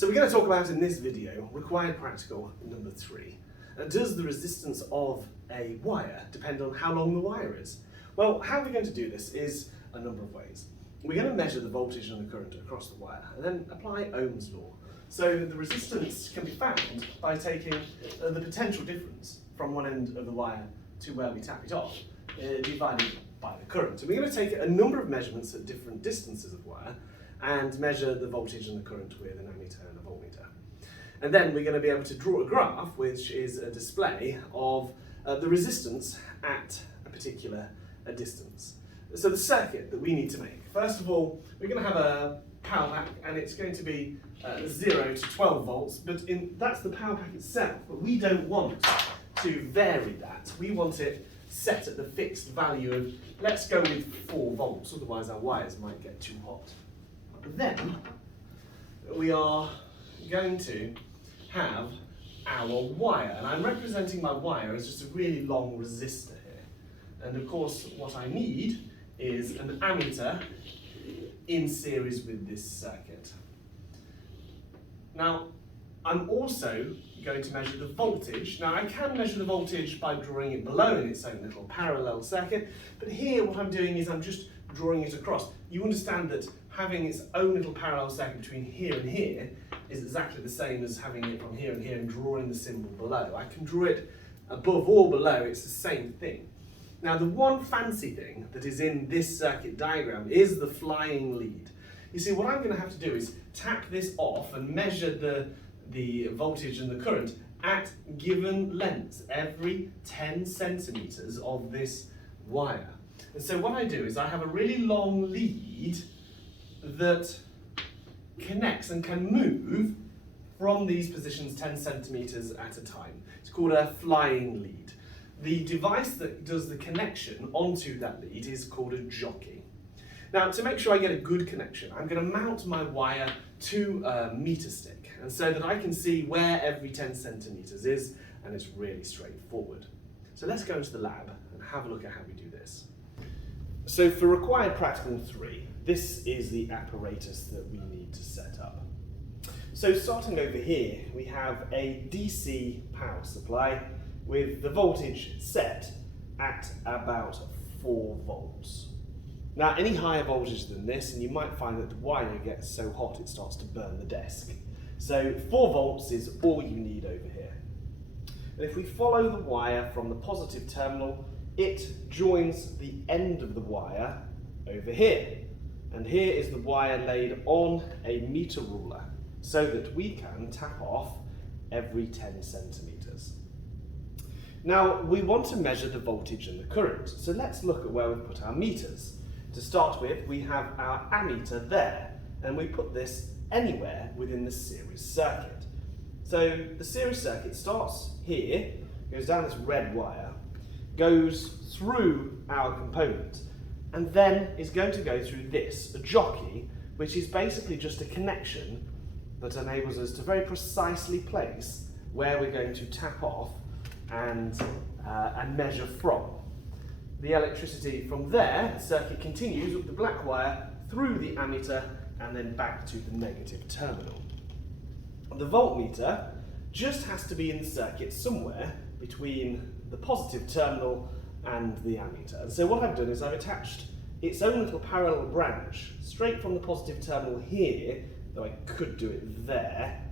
So we're going to talk about in this video required practical number 3. Does the resistance of a wire depend on how long the wire is? Well, how we're going to do this is a number of ways. We're going to measure the voltage and the current across the wire and then apply Ohm's law. So the resistance can be found by taking the potential difference from one end of the wire to where we tap it off, divided by the current. And we're going to take a number of measurements at different distances of wire and measure the voltage and the current with an ammeter and a voltmeter. And then we're going to be able to draw a graph which is a display of the resistance at a particular distance. So the circuit that we need to make. First of all, we're going to have a power pack and it's going to be 0 to 12 volts, but that's the power pack itself, but we don't want to vary that. We want it set at the fixed value of, let's go with 4 volts, otherwise our wires might get too hot. Then we are going to have our wire, and I'm representing my wire as just a really long resistor here. And of course what I need is an ammeter in series with this circuit. Now I'm also going to measure the voltage. Now I can measure the voltage by drawing it below in its own little parallel circuit, but here what I'm doing is I'm just drawing it across. You understand that having its own little parallel circuit between here and here is exactly the same as having it from here and here and drawing the symbol below. I can draw it above or below, it's the same thing. Now the one fancy thing that is in this circuit diagram is the flying lead. You see, what I'm going to have to do is tap this off and measure the voltage and the current at given lengths, every 10 centimeters of this wire. And so what I do is I have a really long lead that connects and can move from these positions 10 centimeters at a time. It's called a flying lead. The device that does the connection onto that lead is called a jockey. Now, to make sure I get a good connection, I'm going to mount my wire to a meter stick, and so that I can see where every 10 centimeters is, and it's really straightforward. So let's go into the lab and have a look at how we do this. So for required practical 3, this is the apparatus that we need to set up. So starting over here, we have a DC power supply with the voltage set at about 4 volts. Now, any higher voltage than this, and you might find that the wire gets so hot it starts to burn the desk. So 4 volts is all you need over here. And if we follow the wire from the positive terminal, it joins the end of the wire over here. And here is the wire laid on a meter ruler so that we can tap off every 10 centimeters. Now, we want to measure the voltage and the current, so let's look at where we've put our meters. To start with, we have our ammeter there, and we put this anywhere within the series circuit. So the series circuit starts here, goes down this red wire, goes through our component, and then is going to go through this, a jockey, which is basically just a connection that enables us to very precisely place where we're going to tap off and measure from. The electricity from there, the circuit continues up the black wire through the ammeter and then back to the negative terminal. The voltmeter just has to be in the circuit somewhere between the positive terminal and the ammeter. And so what I've done is I've attached its own little parallel branch straight from the positive terminal here, though I could do it there.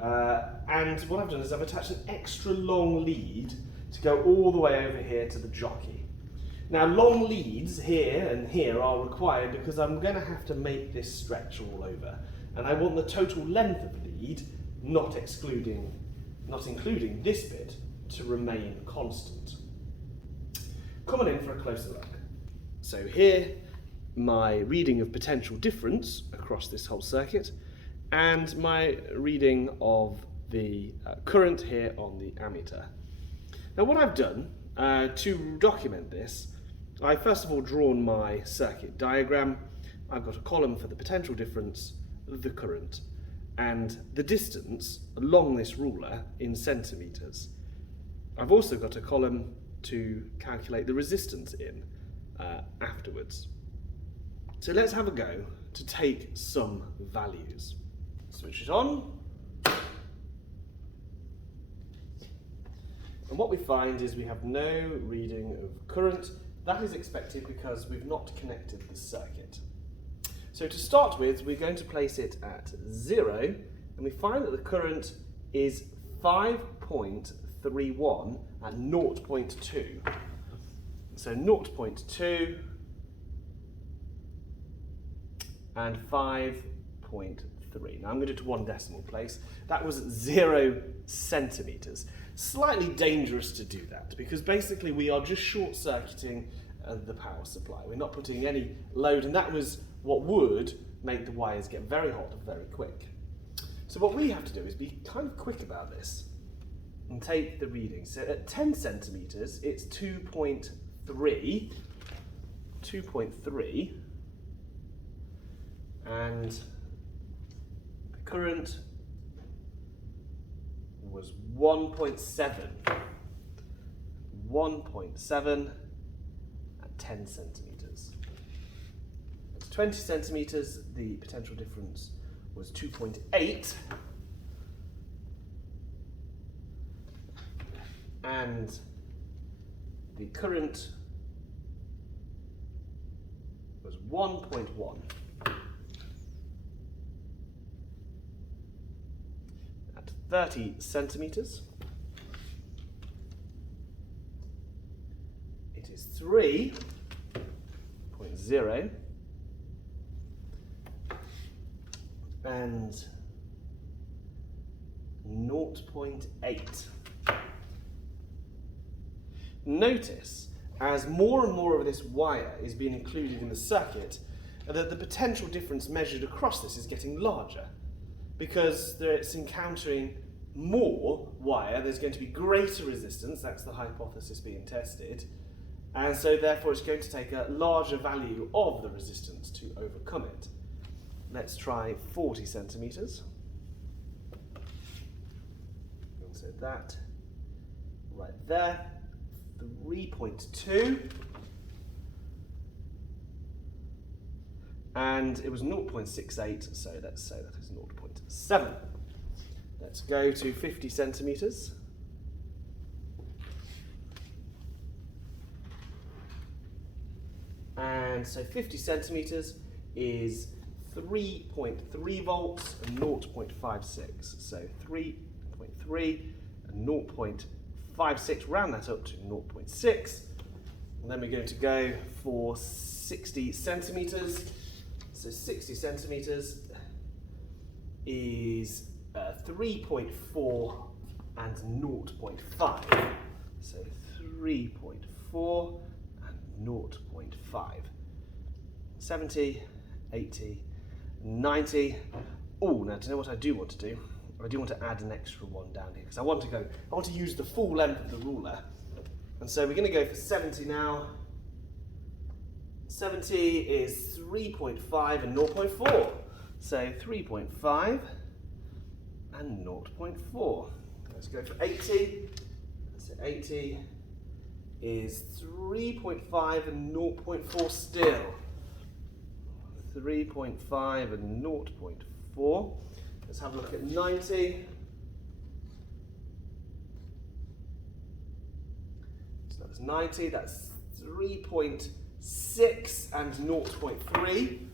And what I've done is I've attached an extra long lead to go all the way over here to the jockey. Now, long leads here and here are required because I'm going to have to make this stretch all over. And I want the total length of the lead, not including this bit, to remain constant. Coming in for a closer look. So here, my reading of potential difference across this whole circuit, and my reading of the current here on the ammeter. Now what I've done to document this, I've first of all drawn my circuit diagram. I've got a column for the potential difference, the current, and the distance along this ruler in centimetres. I've also got a column to calculate the resistance in afterwards. So let's have a go to take some values. Switch it on. And what we find is we have no reading of current. That is expected because we've not connected the circuit. So to start with, we're going to place it at 0, and we find that the current is 5.31 at 0.2. So 0.2 and 5.3. Now I'm going to do it to one decimal place. That was 0 centimetres. Slightly dangerous to do that because basically we are just short-circuiting the power supply. We're not putting any load, and that was what would make the wires get very hot very quick. So what we have to do is be kind of quick about this and take the reading. So at 10 centimetres, it's 2.3, and the current was 1.7 at 10 centimetres. At 20 centimetres, the potential difference was 2.8, and the current was 1.1. At 30 centimetres, it is 3.0, and 0.8. Notice, as more and more of this wire is being included in the circuit, that the potential difference measured across this is getting larger. Because it's encountering more wire, there's going to be greater resistance, that's the hypothesis being tested, and so therefore it's going to take a larger value of the resistance to overcome it. Let's try 40 centimetres. So that right there, 3.2, and it was 0.68, so let's say that is 0.7. Let's go to 50 centimetres. And so 50 centimetres is 3.3 volts and 0.56. So 3.3 and 0.56, round that up to 0.6. And then we're going to go for 60 centimetres. So 60 centimetres is 3.4 and 0.5. So 3.4 and 0.5. 70, 80, 90. Oh, now do you know what I do want to do? I do want to add an extra one down here because I want to use the full length of the ruler. And so we're going to go for 70 now. 70 is 3.5 and 0.4. So 3.5 and 0.4. Let's go for 80. So 80 is 3.5 and 0.4 still. 3.5 and 0.4. Let's have a look at 90. So that's 90, that's 3.6 and 0.3.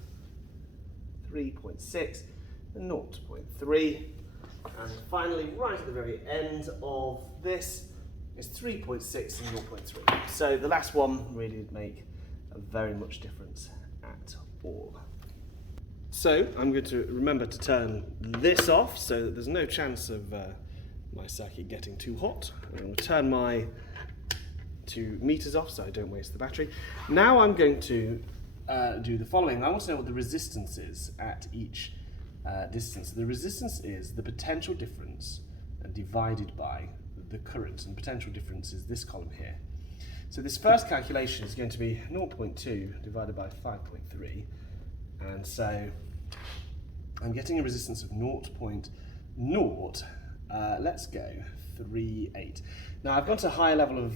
3.6 and 0.3. And finally, right at the very end of this is 3.6 and 0.3. So the last one really didn't make a very much difference at all. So I'm going to remember to turn this off so that there's no chance of my circuit getting too hot. I'm going to turn my 2 meters off so I don't waste the battery. Now I'm going to do the following. I want to know what the resistance is at each distance. The resistance is the potential difference divided by the current, and the potential difference is this column here. So this first calculation is going to be 0.2 divided by 5.3, and so I'm getting a resistance of 0.0, let's go 38. Now I've got a higher level of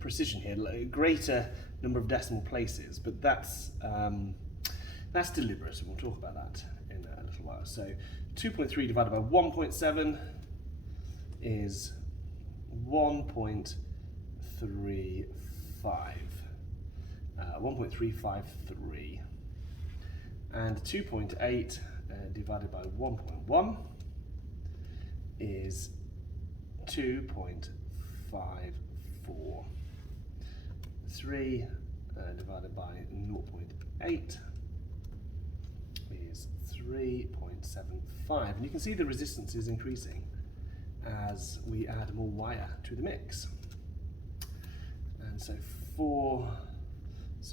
precision here, a greater number of decimal places, but that's deliberate, and we'll talk about that in a little while. So 2.3 divided by 1.7 is 1.353, and 2.8 divided by 1.1 is 2.54. 3 divided by 0.8 is 3.75, and you can see the resistance is increasing as we add more wire to the mix. And so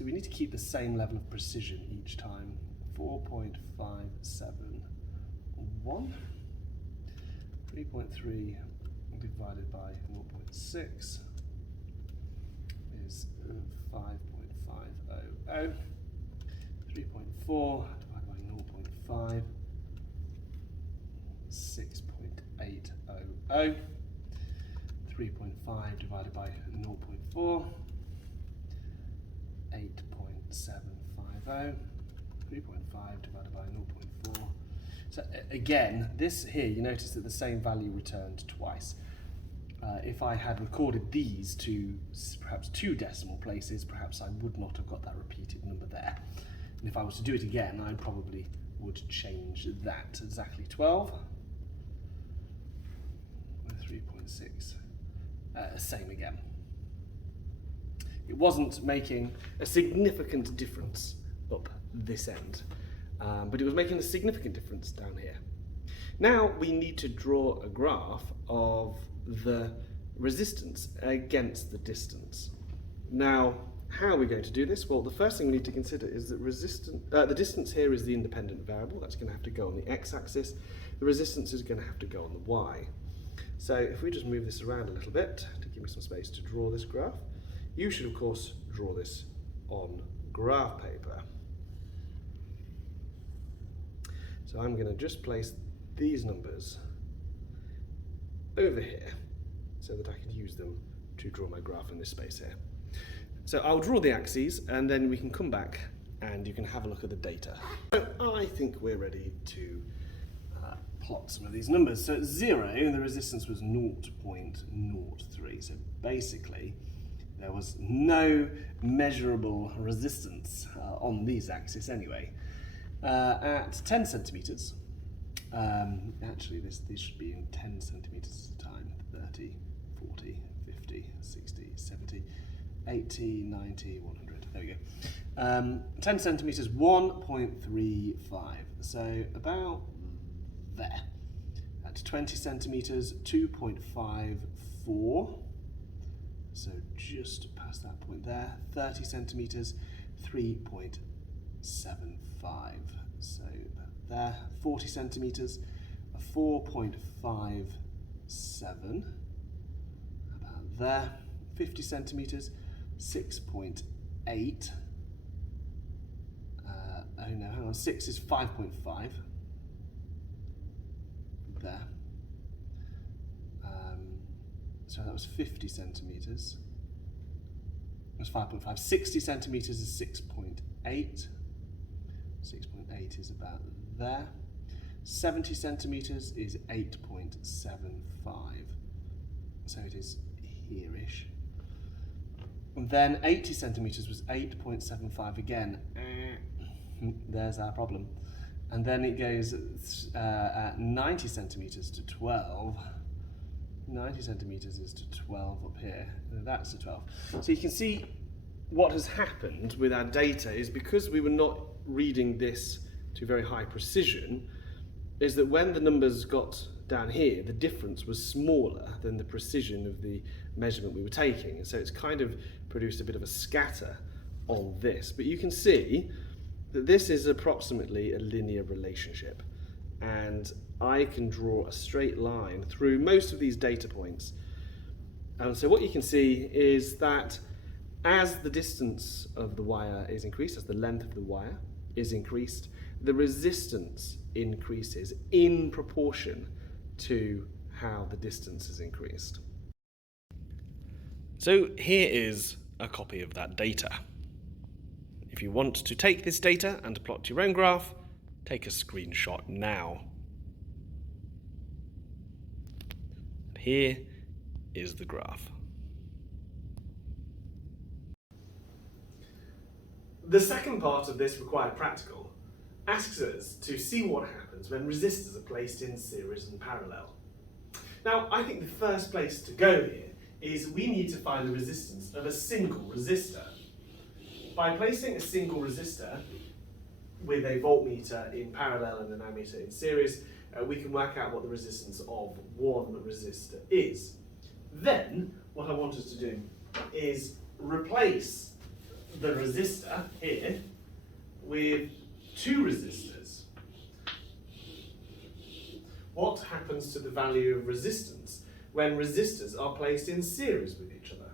we need to keep the same level of precision each time. 4.571, 3.3 divided by 0.6 is 5.500, 3.4 divided by 0.5, 6.800, 3.5 divided by 0.4, 8.750, 3.5 divided by 0.4. So again, this here, you notice that the same value returned twice. If I had recorded these to perhaps 2 decimal places, perhaps I would not have got that repeated number there. And if I was to do it again, I probably would change that. Exactly 12. 3.6. Same again. It wasn't making a significant difference up this end, but it was making a significant difference down here. Now we need to draw a graph of the resistance against the distance. Now, how are we going to do this? Well, the first thing we need to consider is that the distance here is the independent variable. That's going to have to go on the x-axis. The resistance is going to have to go on the y. So if we just move this around a little bit to give me some space to draw this graph, you should of course draw this on graph paper. So I'm going to just place these numbers over here so that I can use them to draw my graph in this space here. So I'll draw the axes and then we can come back and you can have a look at the data. So I think we're ready to plot some of these numbers. So at 0, the resistance was 0.03. So basically, there was no measurable resistance on these axes anyway. At 10 centimeters, actually these should be in 10 centimeters at a time, 30, 40, 50, 60, 70, 80, 90, 100, there we go. 10 centimeters, 1.35, so about there. At 20 centimeters, 2.54, so just past that point there. 30 centimeters, 3.75, so there. 40 centimeters, 4.57, about there. 50 centimeters, 6.8. Oh no, hang on, 6 is 5.5. There. So that was 50 centimeters. It was 5.5. 60 centimeters is 6.8. 6.8 is about there. 70 centimeters is 8.75. So it is here-ish. And then 80 centimeters was 8.75 again. There's our problem. And then it goes at 90 centimeters to 12. 90 centimeters is to 12 up here. That's to 12. So you can see what has happened with our data is because we were not reading this to very high precision, is that when the numbers got down here, the difference was smaller than the precision of the measurement we were taking. And so it's kind of produced a bit of a scatter on this. But you can see that this is approximately a linear relationship. And I can draw a straight line through most of these data points. And so what you can see is that as the distance of the wire is increased, as the length of the wire is increased, the resistance increases in proportion to how the distance is increased. So here is a copy of that data. If you want to take this data and plot your own graph, take a screenshot now. Here is the graph. The second part of this required practical asks us to see what happens when resistors are placed in series and parallel. Now, I think the first place to go here is we need to find the resistance of a single resistor. By placing a single resistor with a voltmeter in parallel and an ammeter in series, we can work out what the resistance of one resistor is. Then, what I want us to do is replace the resistor here with two resistors. What happens to the value of resistance when resistors are placed in series with each other?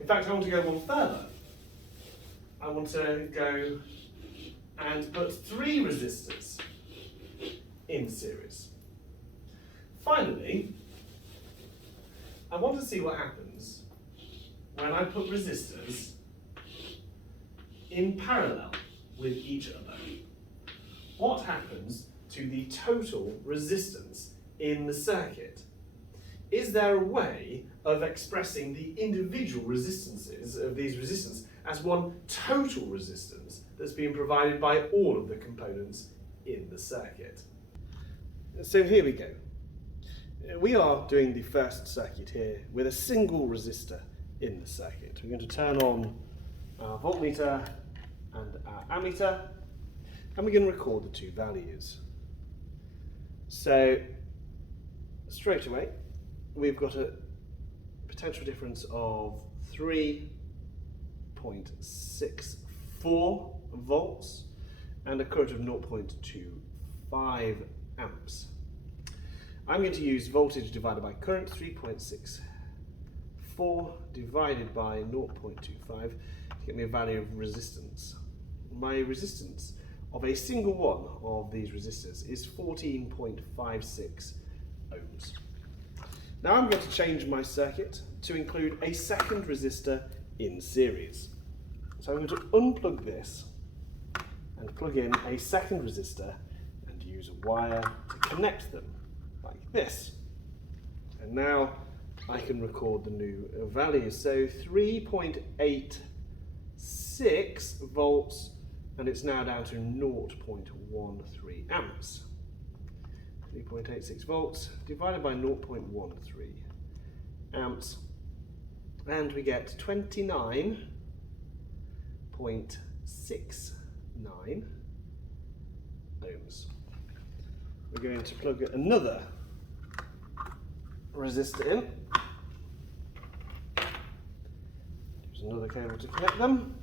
In fact, I want to go one further. I want to go and put three resistors in series. Finally, I want to see what happens when I put resistors in parallel with each other. What happens to the total resistance in the circuit? Is there a way of expressing the individual resistances of these resistors as one total resistance that's being provided by all of the components in the circuit? So here we go. We are doing the first circuit here with a single resistor in the circuit. We're going to turn on our voltmeter and our ammeter, and we're going to record the two values. So straight away we've got a potential difference of 3.64 volts and a current of 0.25 amps. I'm going to use voltage divided by current, 3.64 divided by 0.25 to get me a value of resistance. My resistance of a single one of these resistors is 14.56 ohms. Now I'm going to change my circuit to include a second resistor in series. So I'm going to unplug this and plug in a second resistor and use a wire to connect them like this. And now I can record the new values. So 3.86 volts, and it's now down to 0.13 amps. 3.86 volts divided by 0.13 amps, and we get 29.69 ohms. We're going to plug another resistor in. Use another cable to connect them.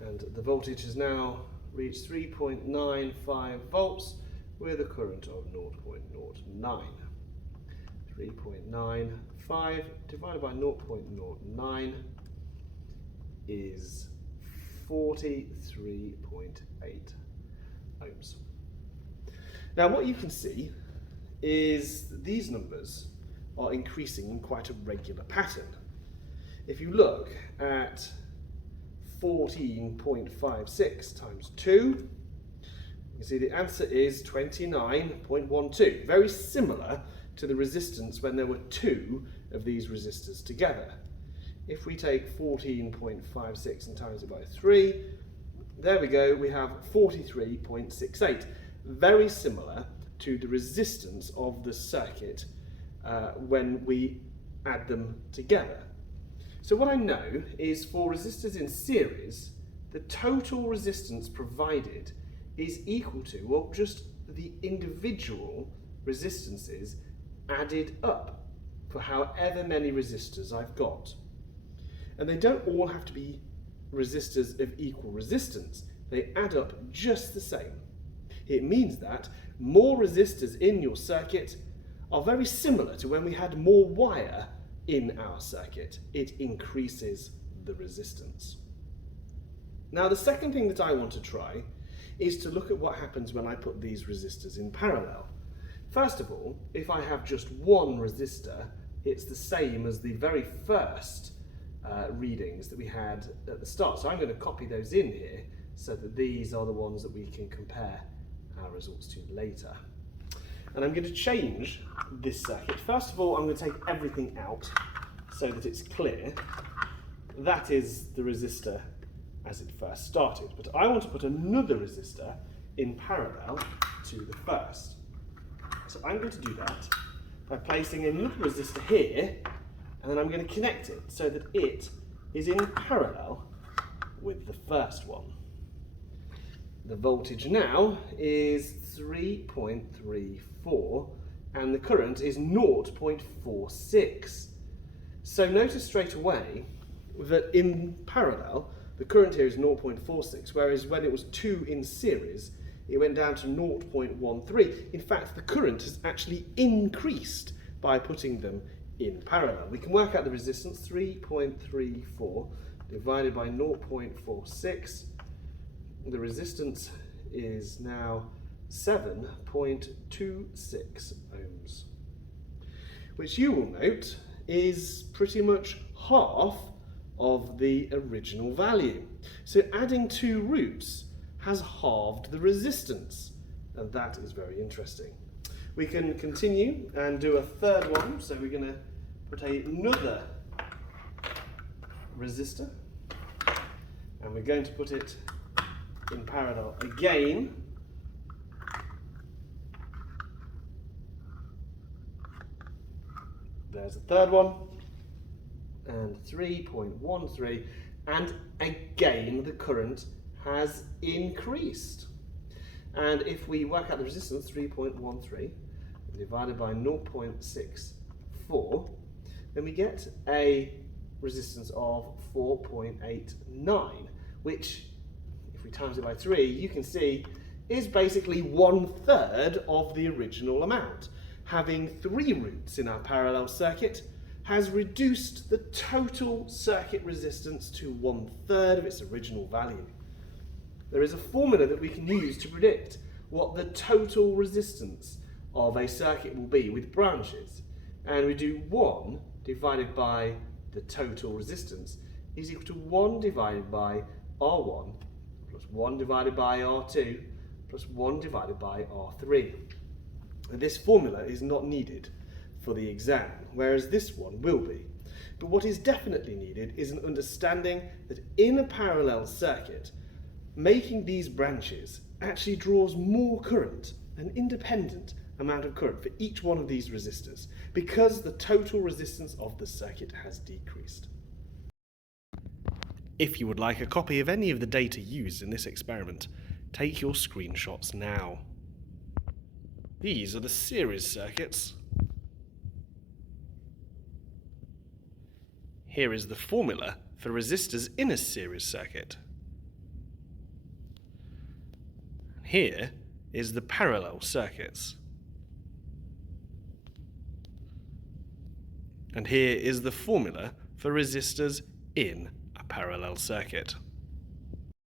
And the voltage has now reached 3.95 volts with a current of 0.09. 3.95 divided by 0.09 is 43.8 ohms. Now what you can see is that these numbers are increasing in quite a regular pattern. If you look at 14.56 times 2, you can see the answer is 29.12, very similar to the resistance when there were two of these resistors together. If we take 14.56 and times it by 3, there we go, we have 43.68, very similar to the resistance of the circuit when we add them together. So what I know is for resistors in series, the total resistance provided is equal to, well, just the individual resistances added up for however many resistors I've got. And they don't all have to be resistors of equal resistance. They add up just the same. It means that more resistors in your circuit are very similar to when we had more wire in our circuit. It increases the resistance. Now the second thing that I want to try is to look at what happens when I put these resistors in parallel. First of all, if I have just one resistor, it's the same as the very first readings that we had at the start. So I'm going to copy those in here so that these are the ones that we can compare our results to later. and I'm going to change this circuit. First of all, I'm going to take everything out so that it's clear. That is the resistor as it first started, but I want to put another resistor in parallel to the first. So I'm going to do that by placing another resistor here, and then I'm going to connect it so that it is in parallel with the first one. The voltage now is 3.34 and the current is 0.46. So notice straight away that in parallel the current here is 0.46, whereas when it was 2 in series it went down to 0.13. In fact, the current has actually increased by putting them in parallel. We can work out the resistance, 3.34 divided by 0.46. The resistance is now 7.26 ohms, which you will note is pretty much half of the original value. So adding 2 roots has halved the resistance, and that is very interesting. We can continue and do a third one, so we're going to put another resistor, and we're going to put it in parallel again. There's a third one, and 3.13, and again the current has increased. And if we work out the resistance, 3.13 divided by 0.64, then we get a resistance of 4.89, which, if we times it by 3, you can see is basically 1/3 of the original amount. Having 3 roots in our parallel circuit has reduced the total circuit resistance to 1/3 of its original value. There is a formula that we can use to predict what the total resistance of a circuit will be with branches, and we do 1 divided by the total resistance is equal to 1 divided by R1 plus 1 divided by R2 plus 1 divided by R3. And this formula is not needed for the exam, whereas this one will be. But what is definitely needed is an understanding that in a parallel circuit, making these branches actually draws more current, an independent amount of current for each one of these resistors, because the total resistance of the circuit has decreased. If you would like a copy of any of the data used in this experiment, take your screenshots now. These are the series circuits. Here is the formula for resistors in a series circuit. Here is the parallel circuits. And here is the formula for resistors in a parallel circuit.